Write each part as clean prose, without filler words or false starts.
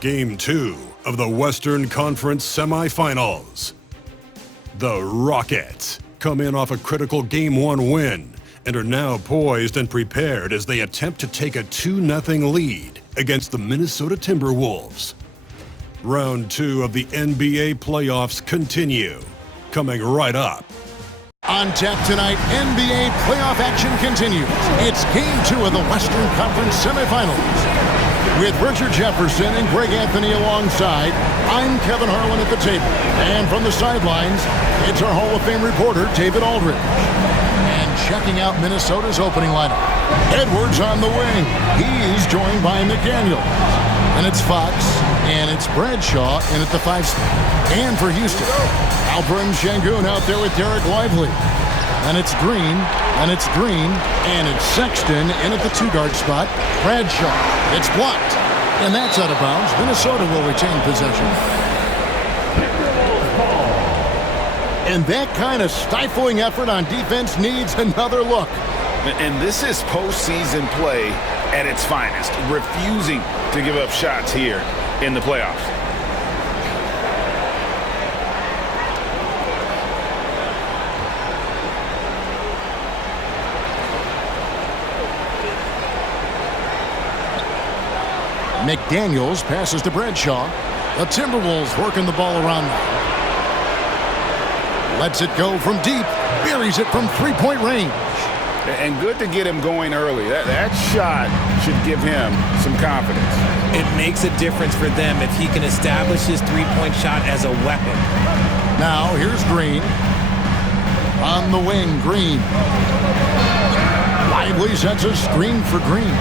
Game 2 of the Western Conference semifinals. The Rockets come in off a critical Game 1 win and are now poised and prepared as they attempt to take a 2-0 lead against the Minnesota Timberwolves. Round 2 of the NBA playoffs continue, coming right up. On tap tonight, NBA playoff action continues. It's Game 2 of the Western Conference semifinals. With Richard Jefferson and Greg Anthony alongside, I'm Kevin Harlan at the table. And from the sidelines, it's our Hall of Fame reporter, David Aldridge. And checking out Minnesota's opening lineup, Edwards on the wing. He's joined by McDaniels. And it's Fox, and it's Bradshaw in at the 5 spot. And for Houston, Alperen Sengun out there with Derek Lively. And it's Green, and it's Green, and it's Sexton in at the 2-guard spot. Bradshaw, it's blocked, and that's out of bounds. Minnesota will retain possession. And that kind of stifling effort on defense needs another look. And this is postseason play at its finest, refusing to give up shots here in the playoffs. McDaniels passes to Bradshaw. The Timberwolves working the ball around now. Lets it go from deep. Buries it from three-point range. And good to get him going early. That shot should give him some confidence. It makes a difference for them if he can establish his three-point shot as a weapon. Now here's Green. On the wing, Green. Lively sets a screen for Green.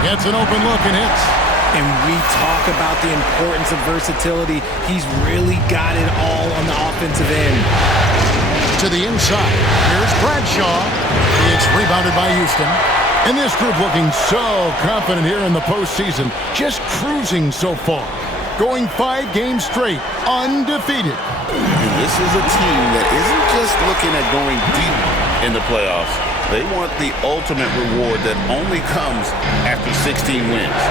Gets an open look and hits. And we talk about the importance of versatility. He's really got it all on the offensive end. To the inside. Here's Bradshaw. It's rebounded by Houston. And this group looking so confident here in the postseason. Just cruising so far. Going 5 games straight, undefeated. And this is a team that isn't just looking at going deep in the playoffs. They want the ultimate reward that only comes after 16 wins.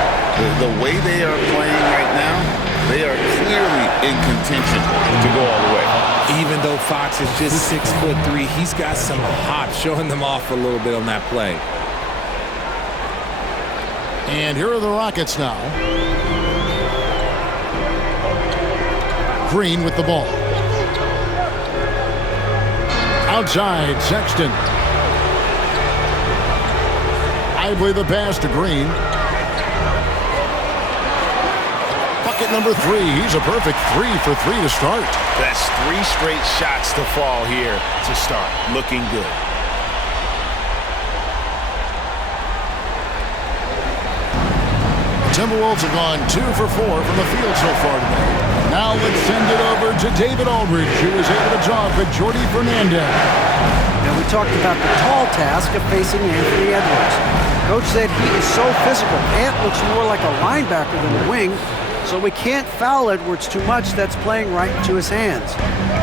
The way they are playing right now, they are clearly in contention to go all the way. Even though Fox is just 6'3", he's got some hop, showing them off a little bit on that play. And here are the Rockets now. Green with the ball. Outside, Sexton. Lively the pass to Green. Bucket number 3. He's a perfect 3 for 3 to start. That's 3 straight shots to fall here to start. Looking good. The Timberwolves have gone 2 for 4 from the field so far today. Now let's send it over to David Aldridge, who was able to talk with Jordy Fernandez. And we talked about the tall task of facing Anthony Edwards. Coach said he is so physical. Ant looks more like a linebacker than a wing, so we can't foul Edwards too much. That's playing right into his hands.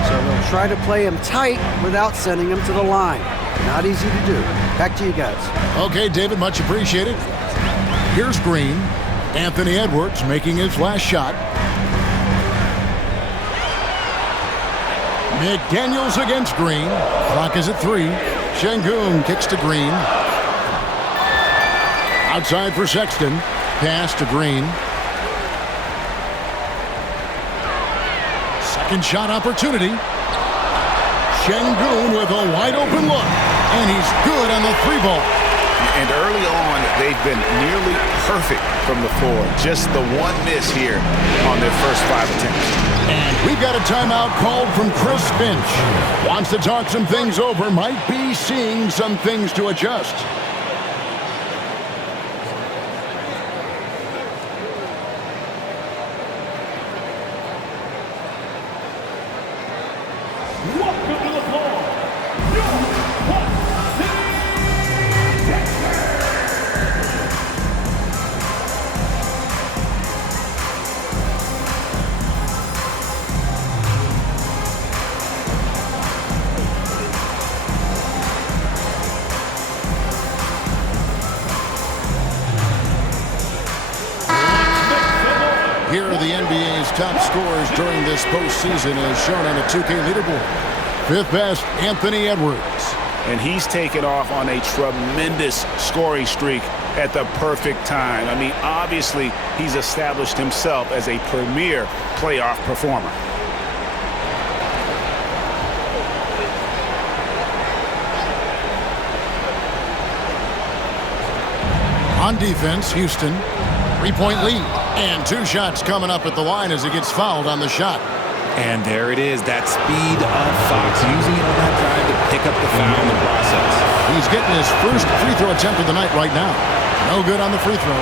So they'll try to play him tight without sending him to the line. Not easy to do. Back to you guys. Okay, David, much appreciated. Here's Green. Anthony Edwards making his last shot. McDaniels against Green. Clock is at 3. Sengun kicks to Green. Outside for Sexton. Pass to Green. Second shot opportunity. Sengun with a wide open look. And he's good on the 3-ball. And early on, they've been nearly perfect from the floor. Just the one miss here on their first 5 attempts. And we've got a timeout called from Chris Finch. Wants to talk some things over. Might be seeing some things to adjust. of the NBA's top scorers during this postseason as shown on the 2K leaderboard. Fifth best, Anthony Edwards. And he's taken off on a tremendous scoring streak at the perfect time. I mean, obviously, he's established himself as a premier playoff performer. On defense, Houston, 3-point lead. And 2 shots coming up at the line as he gets fouled on the shot. And there it is, that speed of Fox, using it on that drive to pick up the foul in the process. He's getting his first free throw attempt of the night right now. No good on the free throw.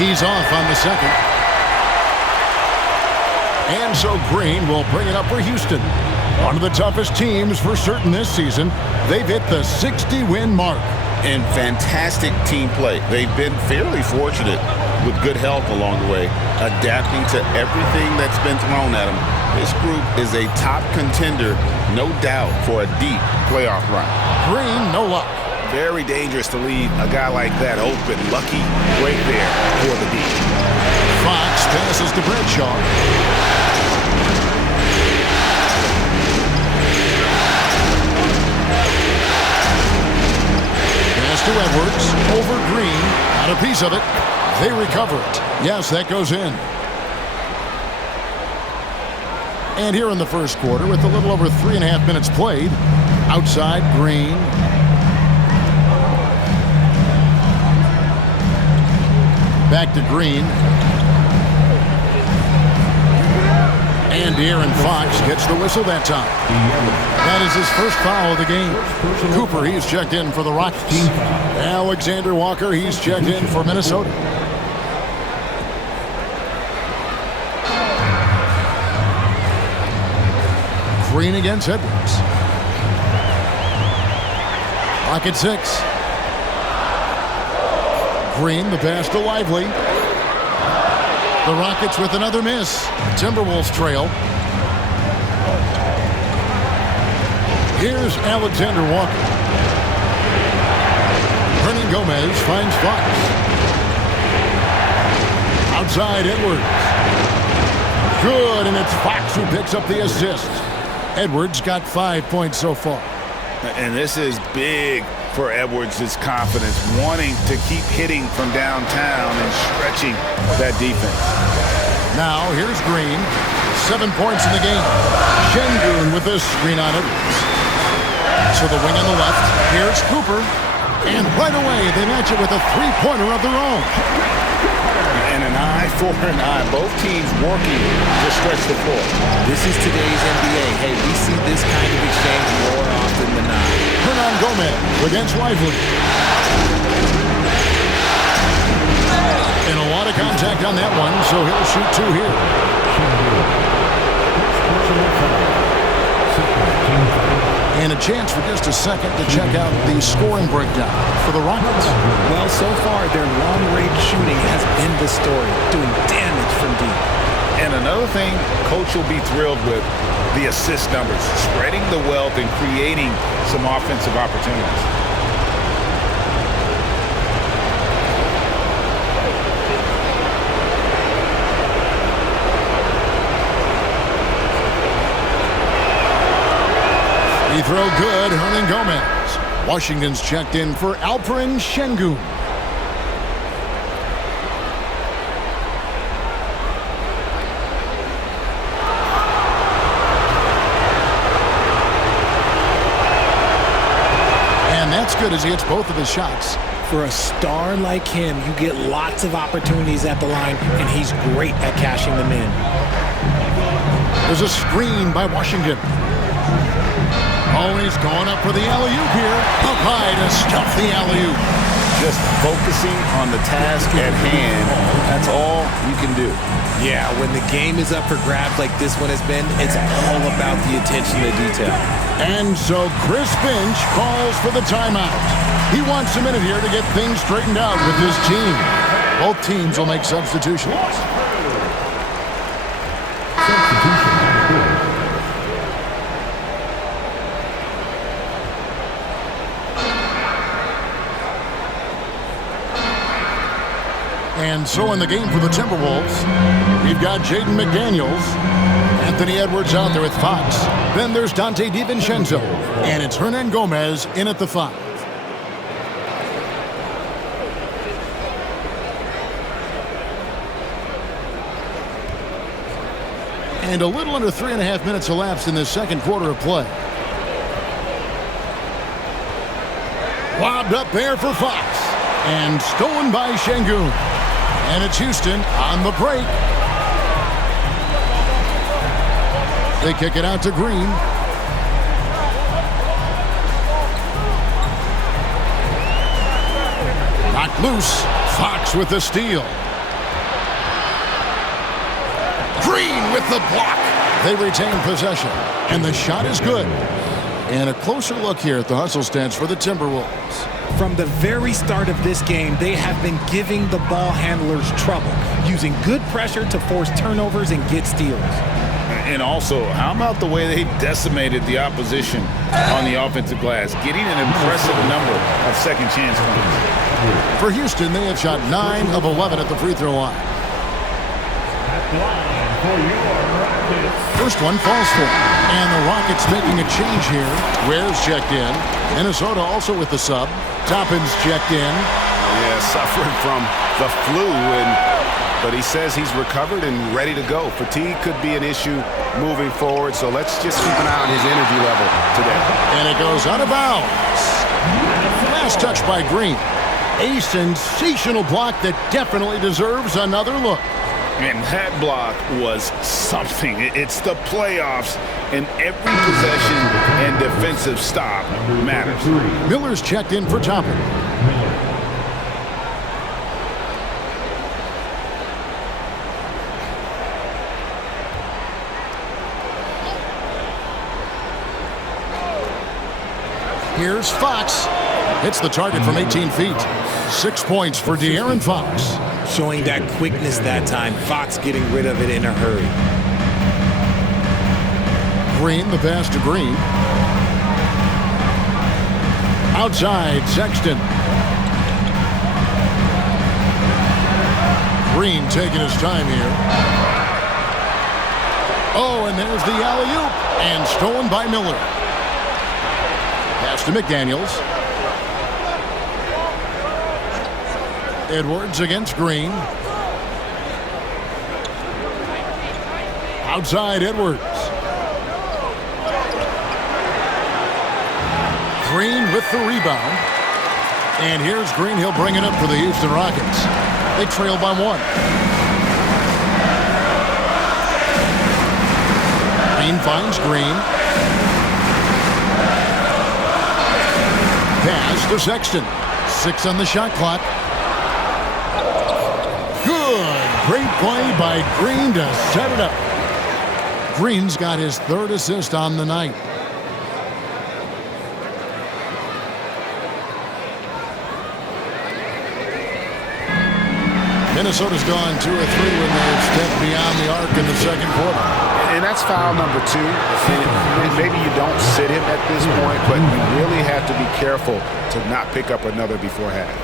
He's off on the second. And so Green will bring it up for Houston. One of the toughest teams for certain this season. They've hit the 60-win mark. And fantastic team play. They've been fairly fortunate with good help along the way, adapting to everything that's been thrown at them. This group is a top contender, no doubt, for a deep playoff run. Green, no luck. Very dangerous to leave a guy like that open. Lucky right there for the deep. Fox passes to Bradshaw. To Edwards, over Green, got a piece of it. They recover it. Yes, that goes in. And here in the first quarter, with a little over 3.5 minutes played, outside Green. Back to Green. And De'Aaron Fox gets the whistle that time. That is his first foul of the game. Cooper, he's checked in for the Rockets. Alexander Walker, he's checked in for Minnesota. Green against Edwards. Rocket 6. Green, the pass to Lively. The Rockets with another miss. Timberwolves trail. Here's Alexander Walker. Hernan Gomez finds Fox. Outside Edwards. Good, and it's Fox who picks up the assist. Edwards got 5 points so far. And this is big for Edwards' confidence, wanting to keep hitting from downtown and stretching that defense. Now, here's Green. 7 points in the game. Şengün with this screen on Edwards. So the wing on the left. Here's Cooper. And right away, they match it with a three-pointer of their own. And an eye for an eye. Both teams working to stretch the floor. This is today's NBA. Hey, we see this kind of exchange more often than not. Hernan Gomez against Lively. And a lot of contact on that one, so he'll shoot 2 here. And a chance for just a second to check out the scoring breakdown for the Rockets. Well, so far, their long-range shooting has been the story, doing damage from deep. And another thing Coach will be thrilled with, the assist numbers, spreading the wealth and creating some offensive opportunities. Free throw good, Hernan Gomez. Washington's checked in for Alperen Şengün. And that's good as he hits both of his shots. For a star like him, you get lots of opportunities at the line, and he's great at cashing them in. There's a screen by Washington. Oh, he's going up for the alley-oop here. Up high to stuff the alley-oop. Just focusing on the task at hand. That's all you can do. Yeah, when the game is up for grabs like this one has been, it's all about the attention to detail. And so Chris Finch calls for the timeout. He wants a minute here to get things straightened out with his team. Both teams will make substitutions. And so in the game for the Timberwolves, we've got Jaden McDaniels, Anthony Edwards out there with Fox. Then there's Dante DiVincenzo, and it's Hernan Gomez in at the 5. And a little under 3.5 minutes elapsed in this second quarter of play. Lobbed up there for Fox. And stolen by Şengün. And it's Houston on the break. They kick it out to Green. Knocked loose. Fox with the steal. Green with the block. They retain possession. And the shot is good. And a closer look here at the hustle stats for the Timberwolves. From the very start of this game, they have been giving the ball handlers trouble, using good pressure to force turnovers and get steals. And also, how about the way they decimated the opposition on the offensive glass, getting an impressive number of second chance points. For Houston, they have shot 9 of 11 at the free throw line. First one falls for him. And the Rockets making a change here. Ware's checked in. Minnesota also with the sub. Toppin's checked in. Yeah, suffering from the flu, but he says he's recovered and ready to go. Fatigue could be an issue moving forward, so let's just keep an eye on his energy level today. And it goes out of bounds. Last touch by Green. A sensational block that definitely deserves another look. And that block was something. It's the playoffs, and every possession and defensive stop matters. Miller's checked in for Toppin. Here's Fox. Hits the target from 18 feet. 6 points for De'Aaron Fox. Showing that quickness that time. Fox getting rid of it in a hurry. Green, the pass to Green. Outside, Sexton. Green taking his time here. Oh, and there's the alley-oop. And stolen by Miller. Pass to McDaniels. Edwards against Green. Outside, Edwards. Green with the rebound. And here's Green. He'll bring it up for the Houston Rockets. They trail by 1. Green finds Green. Pass to Sexton. 6 on the shot clock. Great play by Green to set it up. Green's got his 3rd assist on the night. Minnesota's gone 2 of 3 when they've stepped beyond the arc in the second quarter. And that's foul number 2. And maybe you don't sit him at this point, but you really have to be careful to not pick up another before half.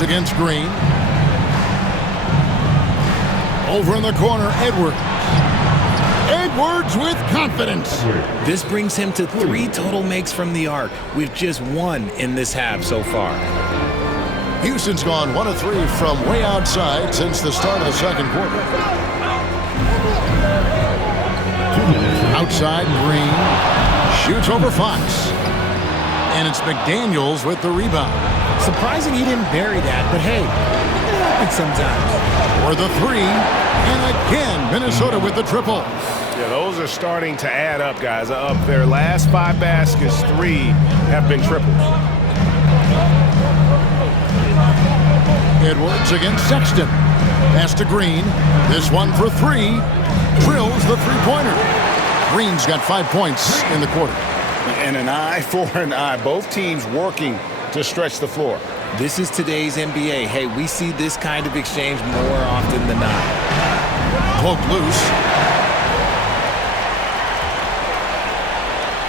Against Green. Over in the corner, Edwards. Edwards with confidence. This brings him to 3 total makes from the arc, with just 1 in this half so far. Houston's gone 1 of 3 from way outside since the start of the second quarter. Outside, Green shoots over Fox. And it's McDaniels with the rebound. Surprising he didn't bury that, but hey, it happens sometimes. For the 3, and again, Minnesota with the triple. Yeah, those are starting to add up, guys. Of their last 5 baskets, 3 have been triples. Edwards against Sexton. Pass to Green. This one for 3. Drills the three-pointer. Green's got 5 points in the quarter. And an eye for an eye. Both teams working to stretch the floor. This is today's NBA. Hey, we see this kind of exchange more often than not. Poked loose.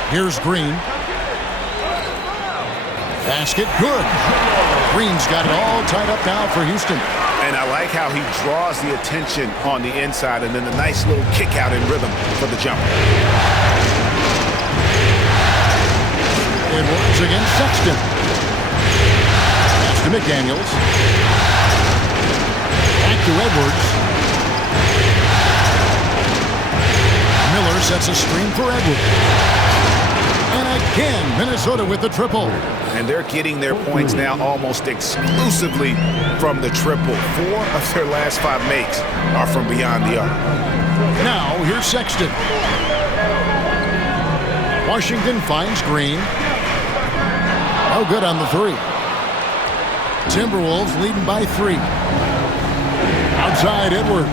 Here's Green. Basket, good. Green's got it all tied up now for Houston. And I like how he draws the attention on the inside and then the nice little kick out in rhythm for the jumper. Edwards against Sexton. Pass to McDaniels. Back to Edwards. Miller sets a screen for Edwards. And again, Minnesota with the triple. And they're getting their points now almost exclusively from the triple. 4 of their last 5 makes are from beyond the arc. Now, here's Sexton. Washington finds Green. No good on the 3. Timberwolves leading by 3. Outside Edwards.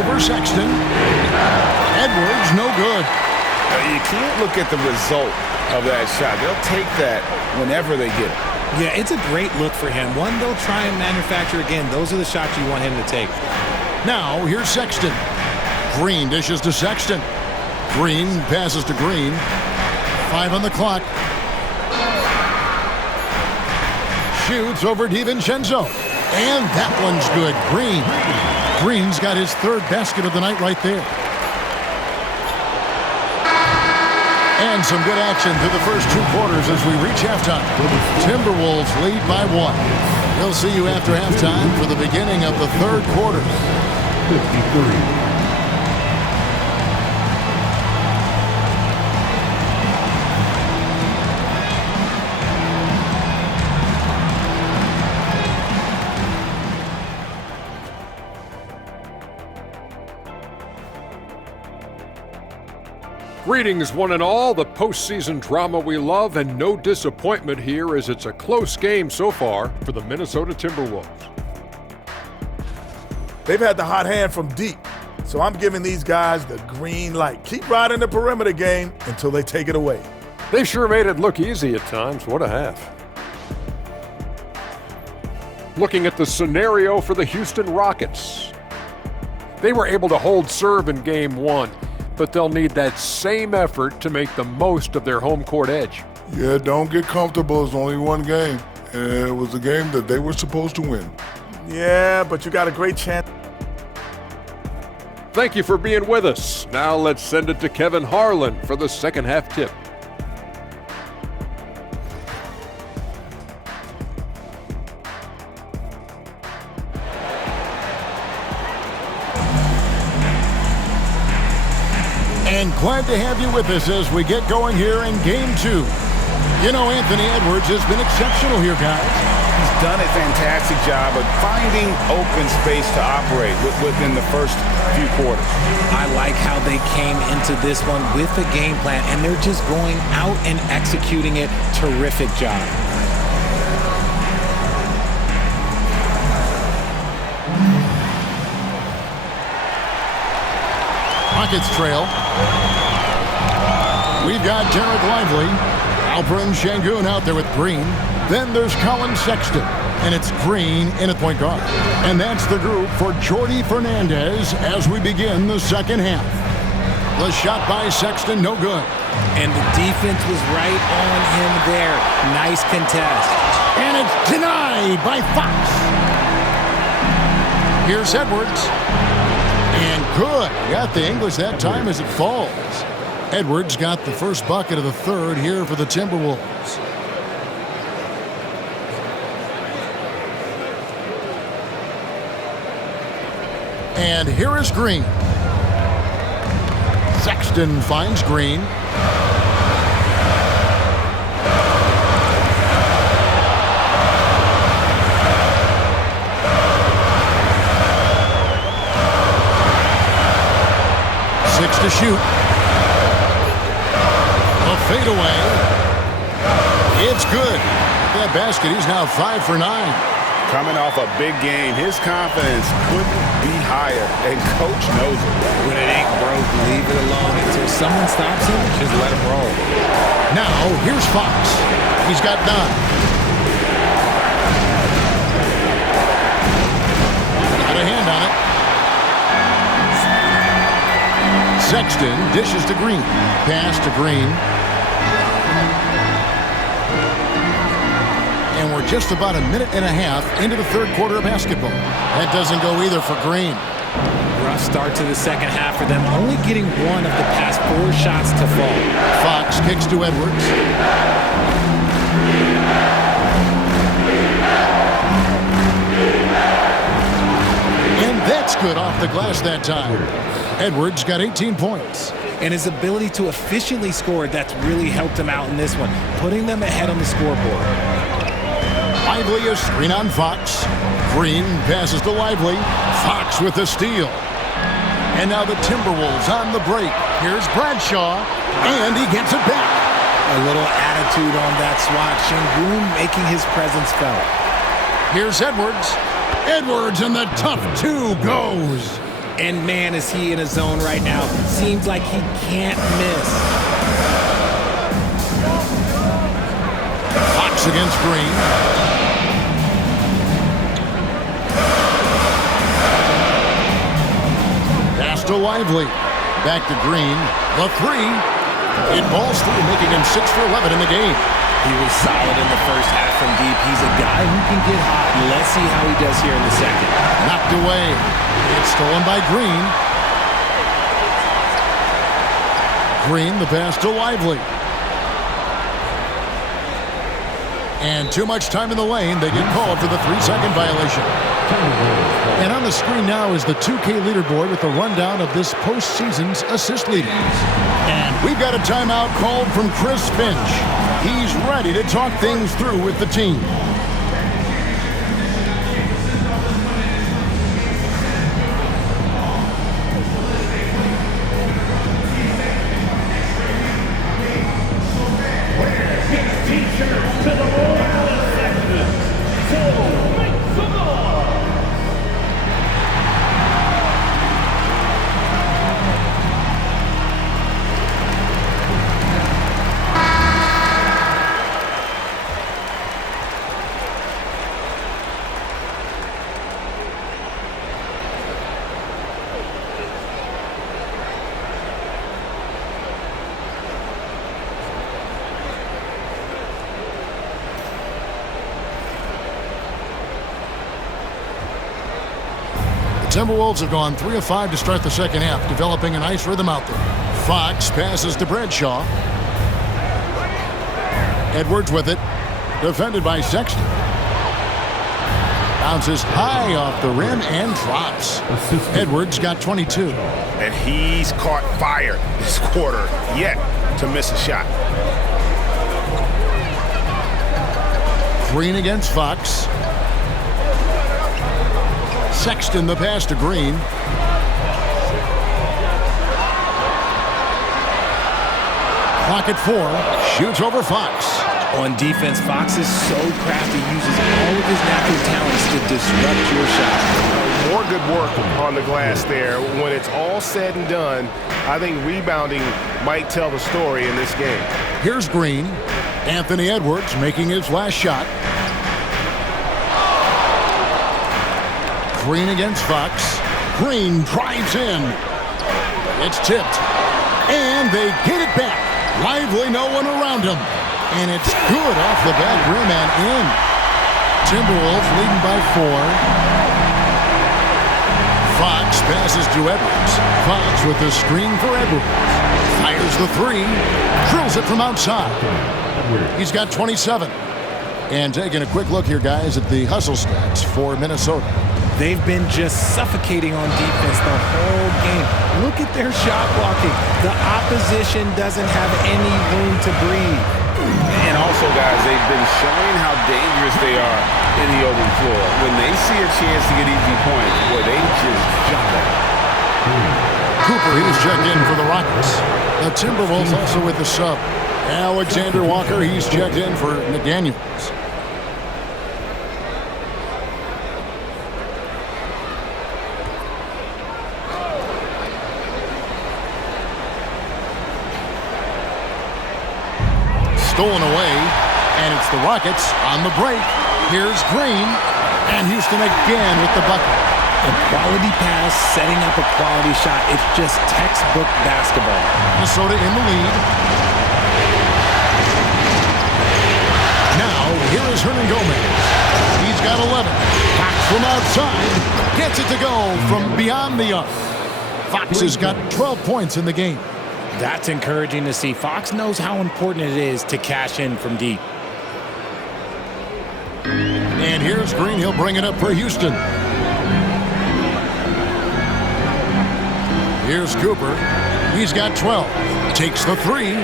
Over Sexton. Edwards, no good. You can't look at the result of that shot. They'll take that whenever they get it. Yeah, it's a great look for him. One they'll try and manufacture again. Those are the shots you want him to take. Now, here's Sexton. Green dishes to Sexton. Green passes to Green. 5 on the clock. Shoots over DiVincenzo. And that one's good. Green's got his 3rd basket of the night right there. And some good action through the first 2 quarters as we reach halftime. Timberwolves lead by 1. We'll see you after halftime for the beginning of the 3rd quarter. 53. Greetings, one and all. The postseason drama we love, and no disappointment here as it's a close game so far for the Minnesota Timberwolves. They've had the hot hand from deep, so I'm giving these guys the green light. Keep riding the perimeter game until they take it away. They sure made it look easy at times. What a half. Looking at the scenario for the Houston Rockets. They were able to hold serve in Game 1. But they'll need that same effort to make the most of their home court edge. Yeah, don't get comfortable. It's only one game. It was a game that they were supposed to win. Yeah, but you got a great chance. Thank you for being with us. Now let's send it to Kevin Harlan for the second half tip. And glad to have you with us as we get going here in Game 2. You know, Anthony Edwards has been exceptional here, guys. He's done a fantastic job of finding open space to operate within the first few quarters. I like how they came into this one with a game plan, and they're just going out and executing it. Terrific job. Rockets trail. We've got Derek Lively, Alperen Şengün out there with Green. Then there's Colin Sexton, and it's Green in at point guard. And that's the group for Jordi Fernandez as we begin the second half. The shot by Sexton, no good. And the defense was right on him there. Nice contest. And it's denied by Fox. Here's Edwards. And good. Got the English that time as it falls. Edwards got the first bucket of the 3rd here for the Timberwolves. And here is Green. Sexton finds Green. Six to shoot. A fadeaway. It's good. That basket, he's now 5 for 9. Coming off a big game, his confidence couldn't be higher, and coach knows it. When it ain't broke, leave it alone. Until someone stops him, just let him roll. Now, here's Fox. He's got 9. Got a hand on it. Sexton dishes to Green. Pass to Green. And we're just about a minute and a half into the third quarter of basketball. That doesn't go either for Green. Rough start to the second half for them, only getting one of the past 4 shots to fall. Fox kicks to Edwards. And that's good off the glass that time. Edwards got 18 points. And his ability to efficiently score, that's really helped him out in this one, putting them ahead on the scoreboard. Lively a screen on Fox. Green passes to Lively. Fox with the steal. And now the Timberwolves on the break. Here's Bradshaw, and he gets it back. A little attitude on that swat. Şengün making his presence felt. Here's Edwards. Edwards, and the tough 2 goes. And man, is he in a zone right now. Seems like he can't miss. Fox against Green. Pass to Lively. Back to Green. The 3. It falls through, making him 6 for 11 in the game. He was solid in the first half from deep. He's a guy who can get hot. Let's see how he does here in the second. Knocked away. It's stolen by Green. Green, the pass to Lively. And too much time in the lane. They get called for the 3-second violation. And on the screen now is the 2K leaderboard with the rundown of this postseason's assist leaders. And we've got a timeout called from Chris Finch. He's ready to talk things through with the team. Timberwolves have gone 3 of 5 to start the second half, developing a nice rhythm out there. Fox passes to Bradshaw. Edwards with it. Defended by Sexton. Bounces high off the rim and drops. Edwards got 22. And he's caught fire this quarter, yet to miss a shot. Green against Fox. Sexton the pass to Green. Clock at 4. Shoots over Fox. On defense, Fox is so crafty, uses all of his natural talents to disrupt your shot. More good work on the glass there. When it's all said and done, I think rebounding might tell the story in this game. Here's Green. Anthony Edwards making his last shot. Green against Fox. Green drives in. It's tipped. And they get it back. Lively, no one around him. And it's good off the back rim and in. Timberwolves leading by 4. Fox passes to Edwards. Fox with the screen for Edwards. Fires the 3. Drills it from outside. He's got 27. And taking a quick look here, guys, at the hustle stats for Minnesota. They've been just suffocating on defense the whole game. Look at their shot blocking. The opposition doesn't have any room to breathe. And also, guys, they've been showing how dangerous they are in the open floor. When they see a chance to get easy points, boy, they just jump it. Cooper, he's checked in for the Rockets. The Timberwolves also with the sub. Alexander Walker, he's checked in for McDaniels. Stolen away, and it's the Rockets on the break. Here's Green, and Houston again with the bucket. A quality pass, setting up a quality shot. It's just textbook basketball. Minnesota in the lead. Now, here is Hernan Gomez. He's got 11. Fox from outside. Gets it to go from beyond the arc. Fox has got 12 points in the game. That's encouraging to see. Fox knows how important it is to cash in from deep. And here's Green. He'll bring it up for Houston. Here's Cooper. He's got 12. Takes the three.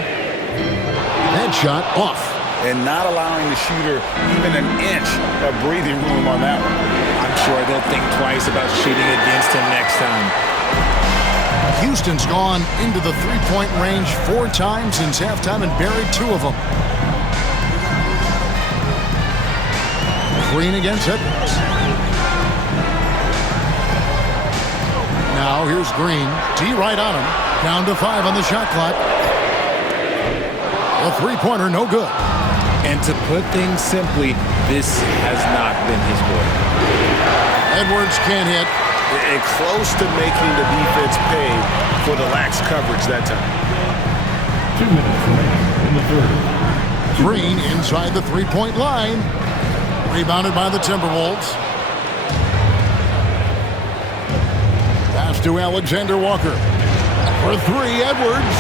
Headshot off. And not allowing the shooter even an inch of breathing room on that one. I'm sure they'll think twice about shooting against him next time. Houston's gone into the three-point range 4 times since halftime and buried 2 of them. Green against Edwards. Now here's Green. T right on him. Down to 5 on the shot clock. A three-pointer, no good. And to put things simply, this has not been his quarter. Edwards can't hit. And close to making the defense pay for the lax coverage that time. 2 minutes remaining in the third. Green inside the three-point line. Rebounded by the Timberwolves. Pass to Alexander Walker. For 3, Edwards.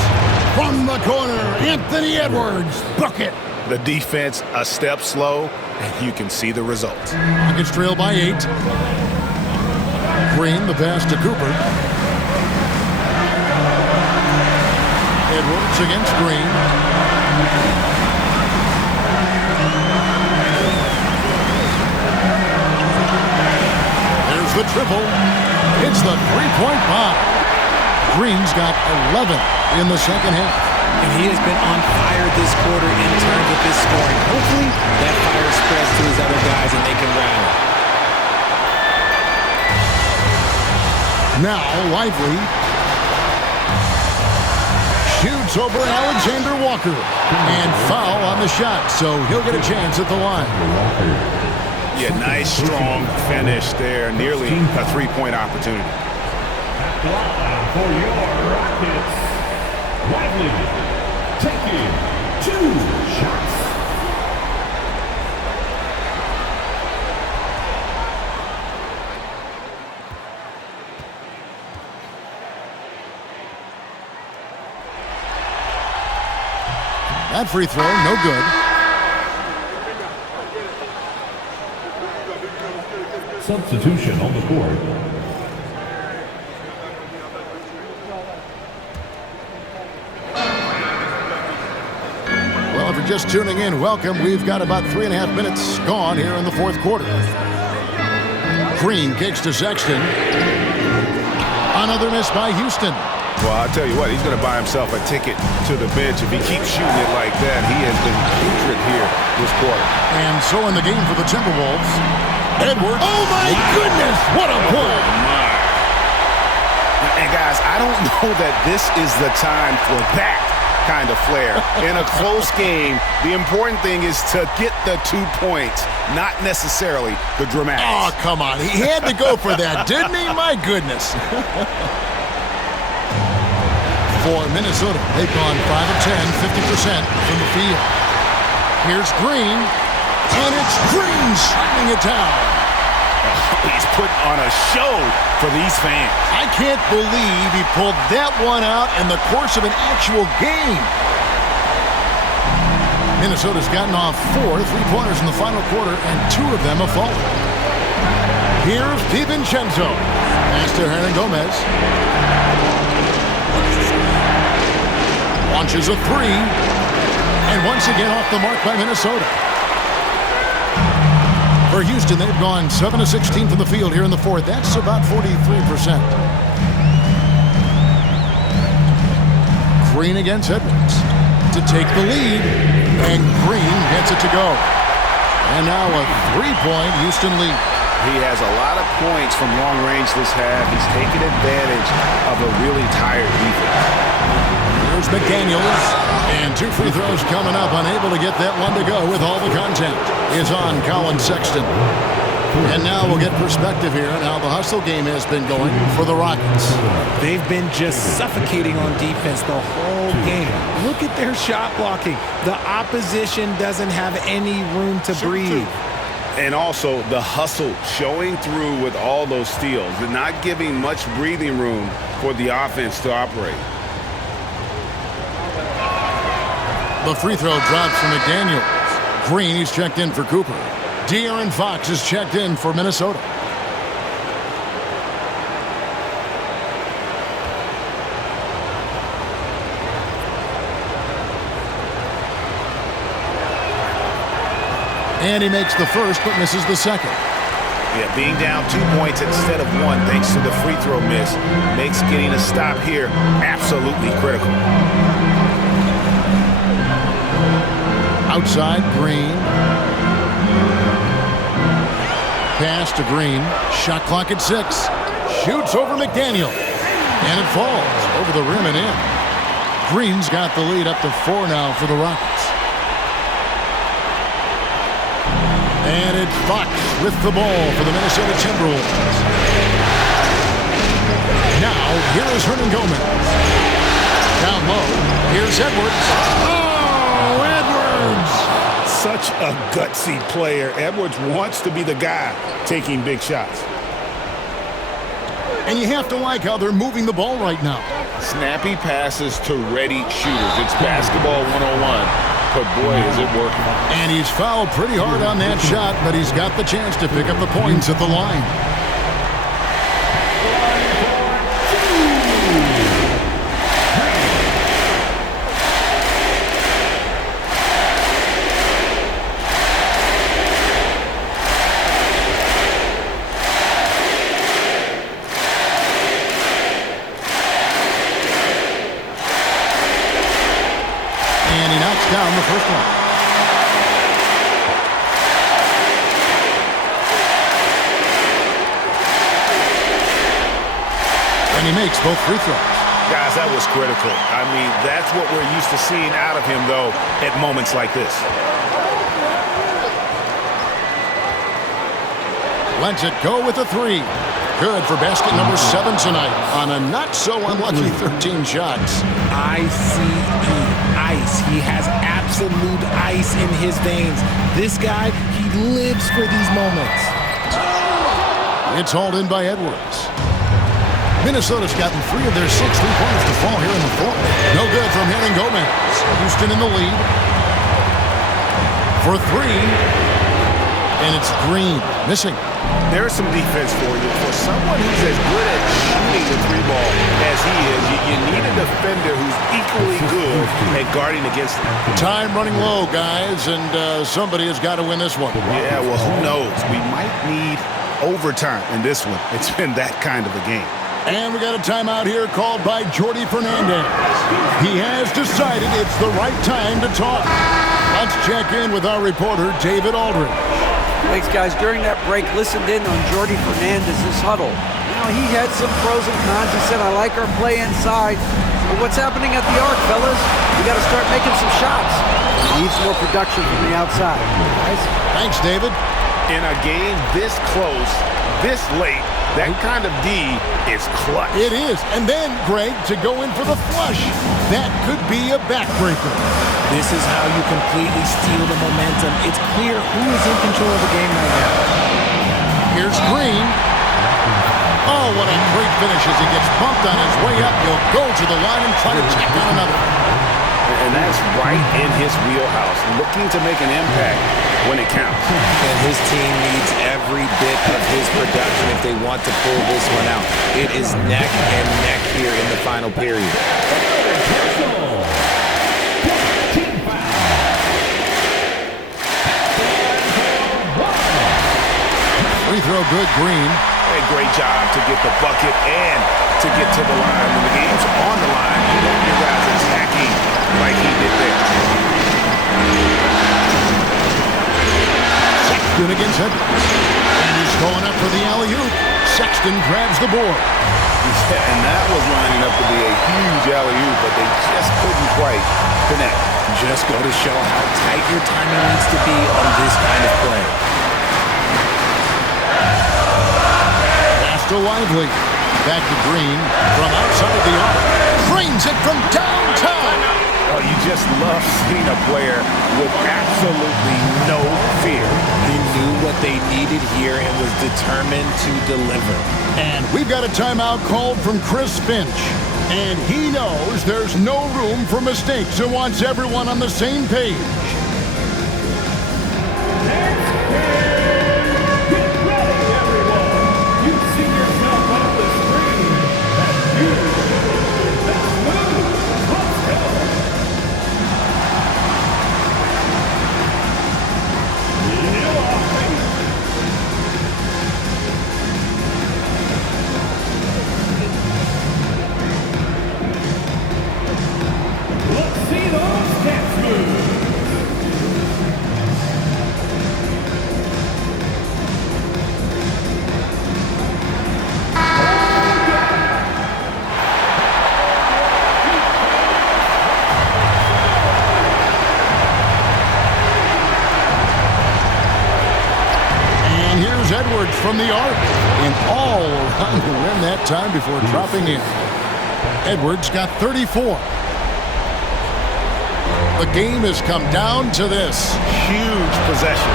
From the corner, Anthony Edwards. Bucket. The defense a step slow, and you can see the results. Rockets trail by 8. Green, the pass to Cooper. Edwards against Green. There's the triple. It's the three-point bomb. Green's got 11 in the second half. And he has been on fire this quarter in terms of his scoring. Hopefully, that fire spreads to his other guys and they can rally. Now, Lively shoots over Alexander Walker. And foul on the shot, so he'll get a chance at the line. Yeah, nice, strong finish there. Nearly a three-point opportunity. For your Rockets, Lively taking 2 shots. That free throw, no good. Substitution on the court. Well, if you're just tuning in, welcome. We've got about 3.5 minutes gone here in the fourth quarter. Green kicks to Sexton. Another miss by Houston. Well, I'll tell you what, he's going to buy himself a ticket to the bench. If he keeps shooting it like that, he has been putrid here this quarter. And so in the game for the Timberwolves, Edwards. Oh, my goodness, what a play. And, guys, I don't know that this is the time for that kind of flair. In a close game, the important thing is to get the 2 points, not necessarily the dramatics. Oh, come on. He had to go for that, didn't he? My goodness. For Minnesota, they've gone 5 of 10, 50% from the field. Here's Green, and it's Green shutting it down. He's put on a show for these fans. I can't believe he pulled that one out in the course of an actual game. Minnesota's gotten off 4 3-pointers in the final quarter, and 2 of them have fallen. Here's DiVincenzo. Pass to Hernan Gomez. Launches a 3, and once again off the mark by Minnesota. For Houston, they've gone 7 of 16 from the field here in the fourth. That's about 43%. Green against Edwards to take the lead, and Green gets it to go. And now a 3-point Houston lead. He has a lot of points from long range this half. He's taken advantage of a really tired defense. Here's McDaniels, and 2 free throws coming up. Unable to get that one to go with all the contact is on Colin Sexton. And now we'll get perspective here on how the hustle game has been going for the Rockets. They've been just suffocating on defense the whole game. Look at their shot blocking. The opposition doesn't have any room to breathe. And also the hustle showing through with all those steals and not giving much breathing room for the offense to operate. The free throw drops from McDaniels. Green, he's checked in for Cooper. De'Aaron Fox is checked in for Minnesota. And he makes the first but misses the second. Yeah, being down 2 points instead of 1 thanks to the free throw miss makes getting a stop here absolutely critical. Outside, Green. Pass to Green. Shot clock at 6. Shoots over McDaniel. And it falls over the rim and in. Green's got the lead up to 4 now for the Rockets. And it's Fox with the ball for the Minnesota Timberwolves. Now, here is Hernan Gomez. Down low, here's Edwards. Oh, Edwards! Such a gutsy player. Edwards wants to be the guy taking big shots. And you have to like how they're moving the ball right now. Snappy passes to ready shooters. It's basketball 101. But boy, is it working. And he's fouled pretty hard on that shot, but he's got the chance to pick up the points at the line. Down the first one. And he makes both free throws. Guys, that was critical. I mean, that's what we're used to seeing out of him, though, at moments like this. Lets it go with a 3. Good for basket number 7 tonight on a not-so-unlucky 13 shots. ICE. Ice. He has absolute ice in his veins. This guy, he lives for these moments. It's hauled in by Edwards. Minnesota's gotten 3 of their 6 3-pointers to fall here in the fourth. No good from Hernan Gomez. Houston in the lead. For 3. And it's Green missing. There's some defense for you. For someone who's as good at shooting the 3-ball as he is, you need a defender who's equally good at guarding against him. Time running low, guys, and somebody has got to win this one. Yeah, well, who knows? We might need overtime in this one. It's been that kind of a game. And we got a timeout here called by Jordy Fernandez. He has decided it's the right time to talk. Let's check in with our reporter, David Aldridge. Thanks, guys. During that break, listened in on Jordy Fernandez's huddle. Now, he had some pros and cons. He said, I like our play inside. But what's happening at the arc, fellas? We got to start making some shots. Needs more production from the outside. Guys? Thanks, David. In a game this close, this late, that kind of D is clutch. It is. And then, Greg, to go in for the flush. That could be a backbreaker. This is how you completely steal the momentum. It's clear who is in control of the game right now. Here's Green. Oh, what a great finish as he gets bumped on his way up. He'll go to the line and try to tack on another. And that's right in his wheelhouse, looking to make an impact when it counts. And his team needs every bit of his production if they want to pull this one out. It is neck and neck here in the final period. Free throw good, Green. A great job to get the bucket and to get to the line. When the game's on the line, you want your guys attacking like he did there. Sexton against Edwards. And he's going up for the alley-oop. Sexton grabs the board. Yeah, and that was lining up to be a huge alley-oop, but they just couldn't quite connect. Just go to show how tight your timing needs to be on this kind of play. to Lively. Back to Green from outside the arc. Drains it from downtown. Oh, you just love seeing a player with absolutely no fear. He knew what they needed here and was determined to deliver. And we've got a timeout called from Chris Finch. And he knows there's no room for mistakes and wants everyone on the same page. Edwards from the arc and all around the rim that time before dropping in. Edwards got 34. The game has come down to this. Huge possession.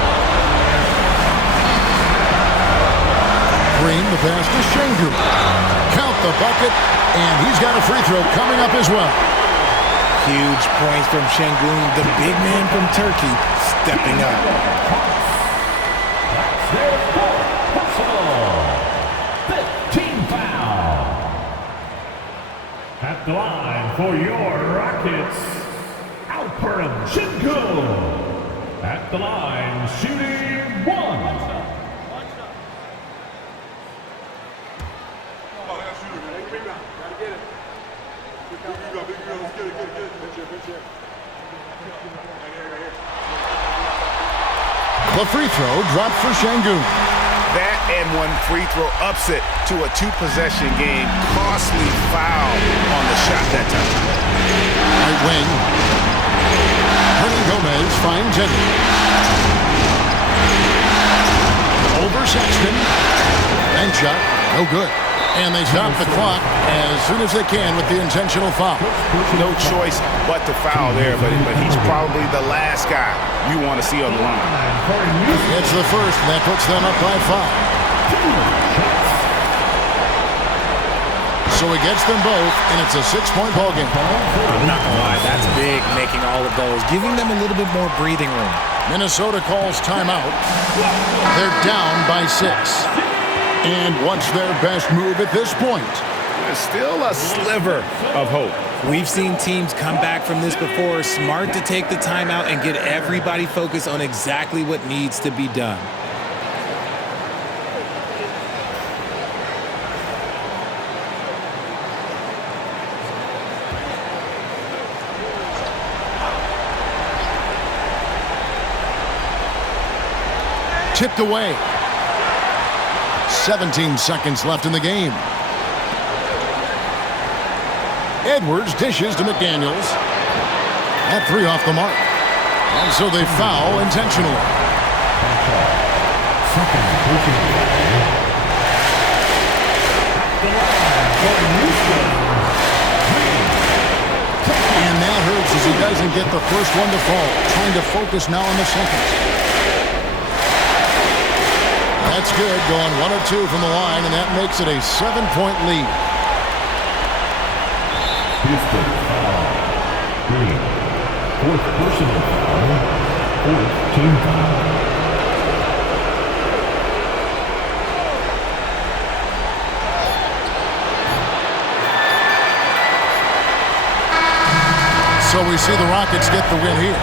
Green, the pass to Şengün. Count the bucket, and he's got a free throw coming up as well. Huge points from Şengün, the big man from Turkey, stepping up. At the line for your Rockets, Alperen Şengün. At the line, shooting one. The free throw dropped for Şengün. That and one free throw upset to a two-possession game. Costly foul on the shot that time. Right wing. Hernan Gomez finds it. Over Sexton. Bank shot. No good. And they stop the clock as soon as they can with the intentional foul. No choice but to foul there, but he's probably the last guy you want to see on the line. It's the first, and that puts them up by 5. So he gets them both, and it's a 6-point ball game. I'm not going to lie, that's big, making all of those, giving them a little bit more breathing room. Minnesota calls timeout. They're down by 6. And what's their best move at this point? There's still a sliver of hope. We've seen teams come back from this before. Smart to take the timeout and get everybody focused on exactly what needs to be done. Tipped away. 17 seconds left in the game. Edwards dishes to McDaniels. At 3 off the mark. And so they foul intentionally. And that hurts as he doesn't get the first one to fall. Trying to focus now on the second. That's good, going 1 of 2 from the line, and that makes it a 7-point lead. Houston foul. Green. 4th personal foul. 4th team foul. So we see the Rockets get the win here.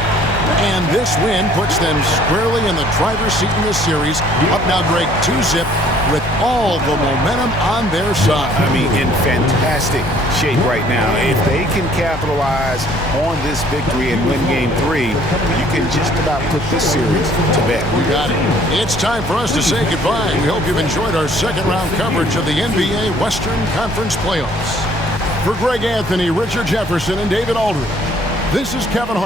And this win puts them squarely in the driver's seat in this series. Up now, Greg, 2-zip with all the momentum on their side. I mean, in fantastic shape right now. If they can capitalize on this victory and win Game 3, you can just about put this series to bed. We got it. It's time for us to say goodbye. We hope you've enjoyed our second-round coverage of the NBA Western Conference Playoffs. For Greg Anthony, Richard Jefferson, and David Aldridge, this is Kevin Hart.